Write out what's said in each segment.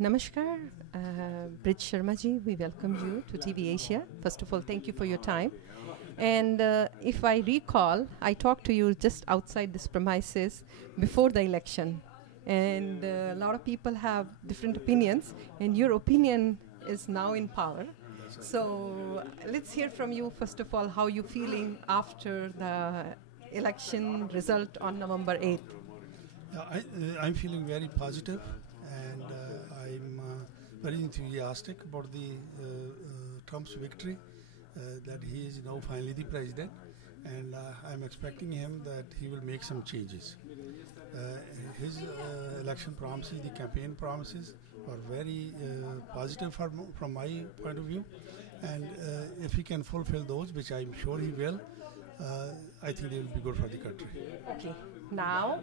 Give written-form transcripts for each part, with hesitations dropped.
Namaskar, Brij Sharma ji, we welcome you to TV Asia. First of all, thank you for your time. And if I recall, I talked to you just outside this premises before the election. And a lot of people have different opinions, and your opinion is now in power. So let's hear from you, first of all, how you feeling after the election result on November 8th. I'm feeling very positive, and I'm very enthusiastic about the Trump's victory, that he is now finally the president, and I'm expecting him that he will make some changes. His election promises, the campaign promises, are very positive from my point of view, and if he can fulfill those, which I'm sure he will, I think they will be good for the country. Okay, now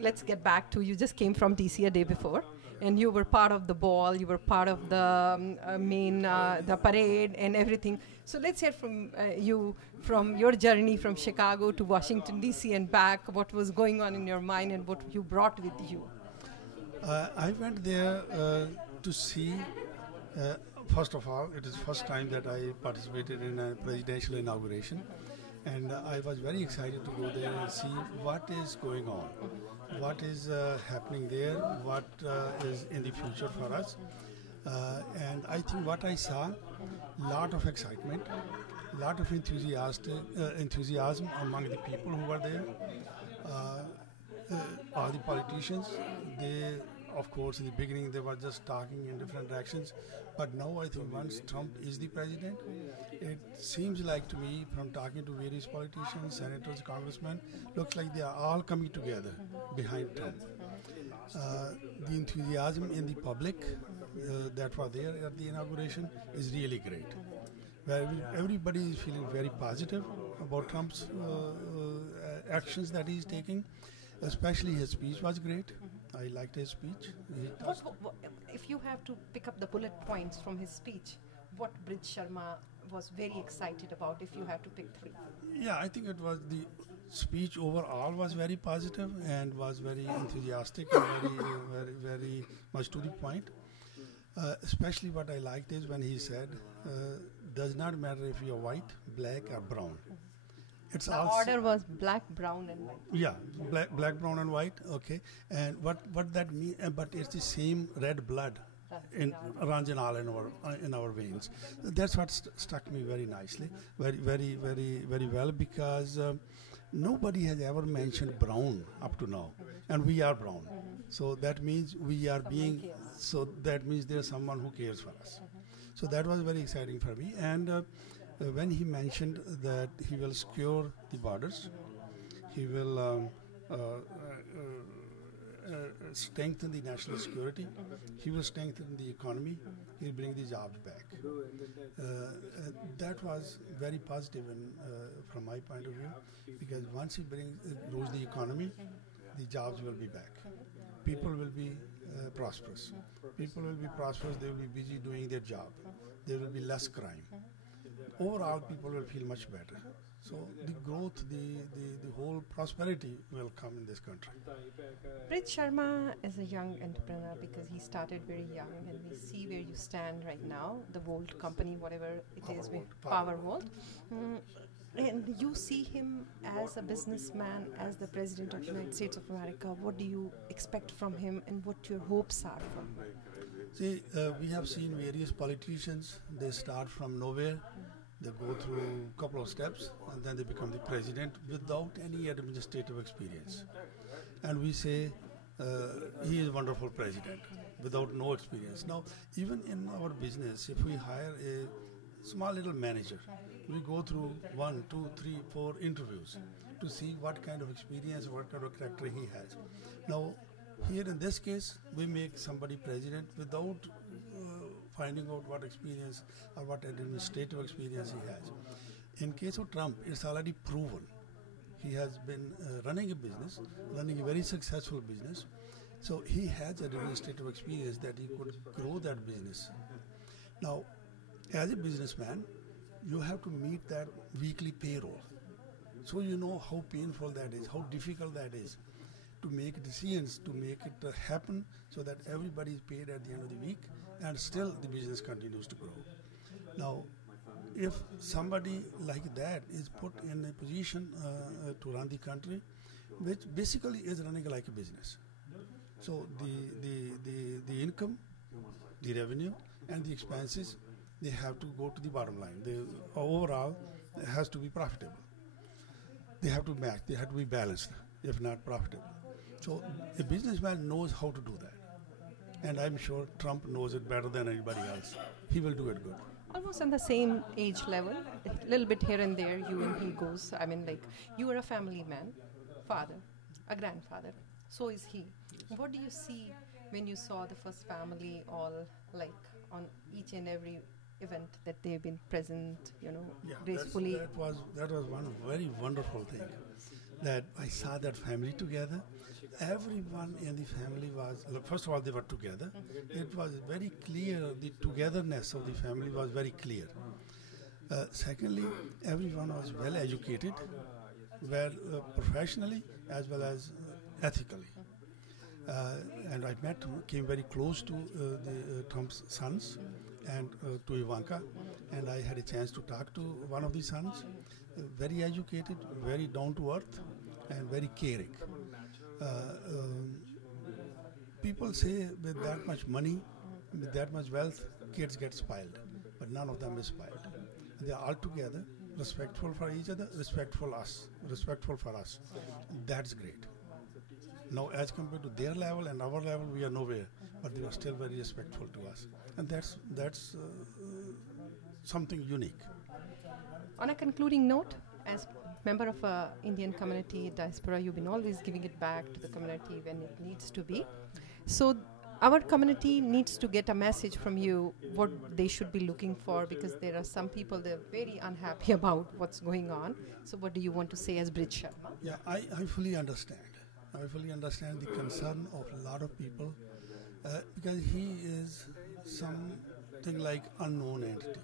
let's get back to, you just came from DC a day before, and you were part of the ball, you were part of the the parade and everything. So let's hear from you, from your journey from Chicago to Washington DC and back, what was going on in your mind and what you brought with you. I went there to see, first of all, it is first time that I participated in a presidential inauguration, and I was very excited to go there and see what is going on, what is happening there, what is in the future for us. And I think what I saw, lot of excitement, lot of enthusiasm among the people who were there. All the politicians, they, of course, in the beginning they were just talking in different directions, but now I think once Trump is the president, it seems like to me, from talking to various politicians, senators, congressmen, looks like they are all coming together behind Trump. The enthusiasm in the public that was there at the inauguration is really great. Where everybody is feeling very positive about Trump's actions that he's taking. Especially his speech was great. I liked his speech. If you have to pick up the bullet points from his speech, what Brij Sharma was very excited about, if you have to pick three? Yeah, I think it was the speech overall was very positive and was very enthusiastic and very much to the point. Especially what I liked is when he said, does not matter if you're white, black or brown. It's the order was black, brown, and white. Yeah, black, brown, and white. Okay, and what that means? But it's the same red blood runs in all in our veins. That's what struck me very nicely, very well, because nobody has ever mentioned brown up to now, and we are brown. So that means we are being. So that means there's someone who cares for us. So that was very exciting for me, and. When he mentioned that he will secure the borders, he will strengthen the national security, he will strengthen the economy, he will bring the jobs back. That was very positive from my point of view, because once he grows the economy, the jobs will be back. People will be prosperous. People will be prosperous, they will be busy doing their job. There will be less crime. Overall, people will feel much better. So the growth, the whole prosperity will come in this country. Brij Sharma is a young entrepreneur because he started very young, and we see where you stand right now, the Volt company, whatever it is, Power Volt. And you see him as a businessman, as the President of the United States of America. What do you expect from him, and what your hopes are from him? See, we have seen various politicians, they start from nowhere. They go through a couple of steps and then they become the president without any administrative experience. And we say he is a wonderful president without no experience. Now, even in our business, if we hire a small little manager, we go through 1, 2, 3, 4 interviews to see what kind of experience, what kind of character he has. Now, here in this case, we make somebody president without finding out what experience or what administrative experience he has. In case of Trump, it's already proven. He has been running a business, running a very successful business. So he has administrative experience that he could grow that business. Now, as a businessman, you have to meet that weekly payroll. So you know how painful that is, how difficult that is. to make decisions to make it happen so that everybody is paid at the end of the week and still the business continues to grow. Now, if somebody like that is put in a position to run the country, which basically is running like a business. So the income, the revenue, and the expenses, they have to go to the bottom line. The overall has to be profitable. They have to match. They have to be balanced, if not profitable. So a businessman knows how to do that. And I'm sure Trump knows it better than anybody else. He will do it good. Almost on the same age level, a little bit here and there, you and he goes. I mean, like, you are a family man, father, a grandfather. So is he. What do you see when you saw the first family all, like, on each and every event that they've been present, gracefully? That was one very wonderful thing, that I saw that family together. Everyone in the family was, first of all, they were together. It was very clear, the togetherness of the family was very clear. Secondly, everyone was well educated, well professionally as well as ethically. And I came very close to Trump's sons and to Ivanka, and I had a chance to talk to one of the sons, very educated, very down to earth, and very caring. People say with that much money, with that much wealth, kids get spoiled, but none of them is spoiled. They are all together, respectful for each other, respectful for us. That's great. Now, as compared to their level and our level, we are nowhere, but they are still very respectful to us, and that's something unique. On a concluding note, as member of a Indian community diaspora, you've been always giving it back to the community when it needs to be. So our community needs to get a message from you what they should be looking for, because there are some people that are very unhappy about what's going on. So what do you want to say as Brij Sharma? Yeah, I fully understand. I fully understand the concern of a lot of people because he is something like unknown entity.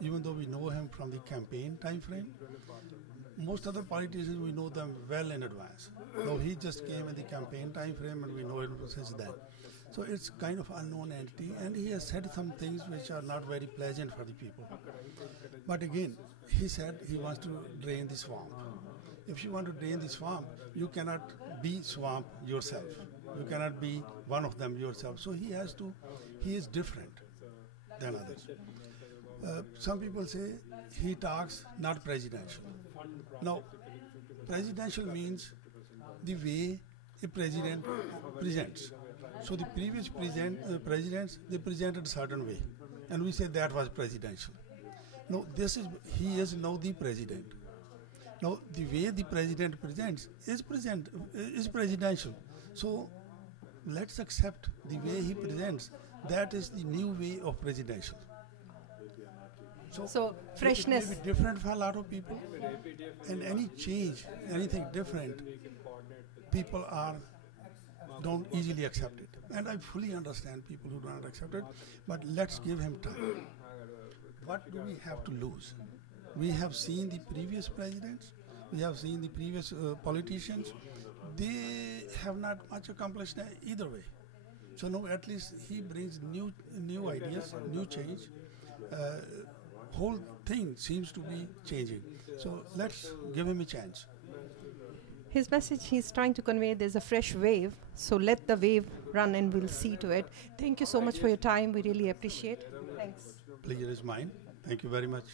Even though we know him from the campaign time frame, most other politicians, we know them well in advance. Now he just came in the campaign time frame and we know him since then. So it's kind of unknown entity, and he has said some things which are not very pleasant for the people. But again, he said he wants to drain the swamp. If you want to drain the swamp, you cannot be swamp yourself. You cannot be one of them yourself. So he is different than others. Some people say he talks not presidential. Now, presidential means the way a president presents. So the previous presidents, they presented a certain way, and we say that was presidential. No, he is now the president. Now, the way the president presents is presidential. So let's accept the way he presents. That is the new way of presidential. So freshness. It may be different for a lot of people, and any change, anything different, people don't easily accept it. And I fully understand people who do not accept it, but let's give him time. What do we have to lose? We have seen the previous presidents, we have seen the previous politicians. They have not much accomplished either way. So now at least he brings new ideas, new change. Whole thing seems to be changing. So let's give him a chance. His message he's trying to convey, there's a fresh wave, so let the wave run and we'll see to it. Thank you so much for your time. We really appreciate it. Thanks. Pleasure is mine. Thank you very much.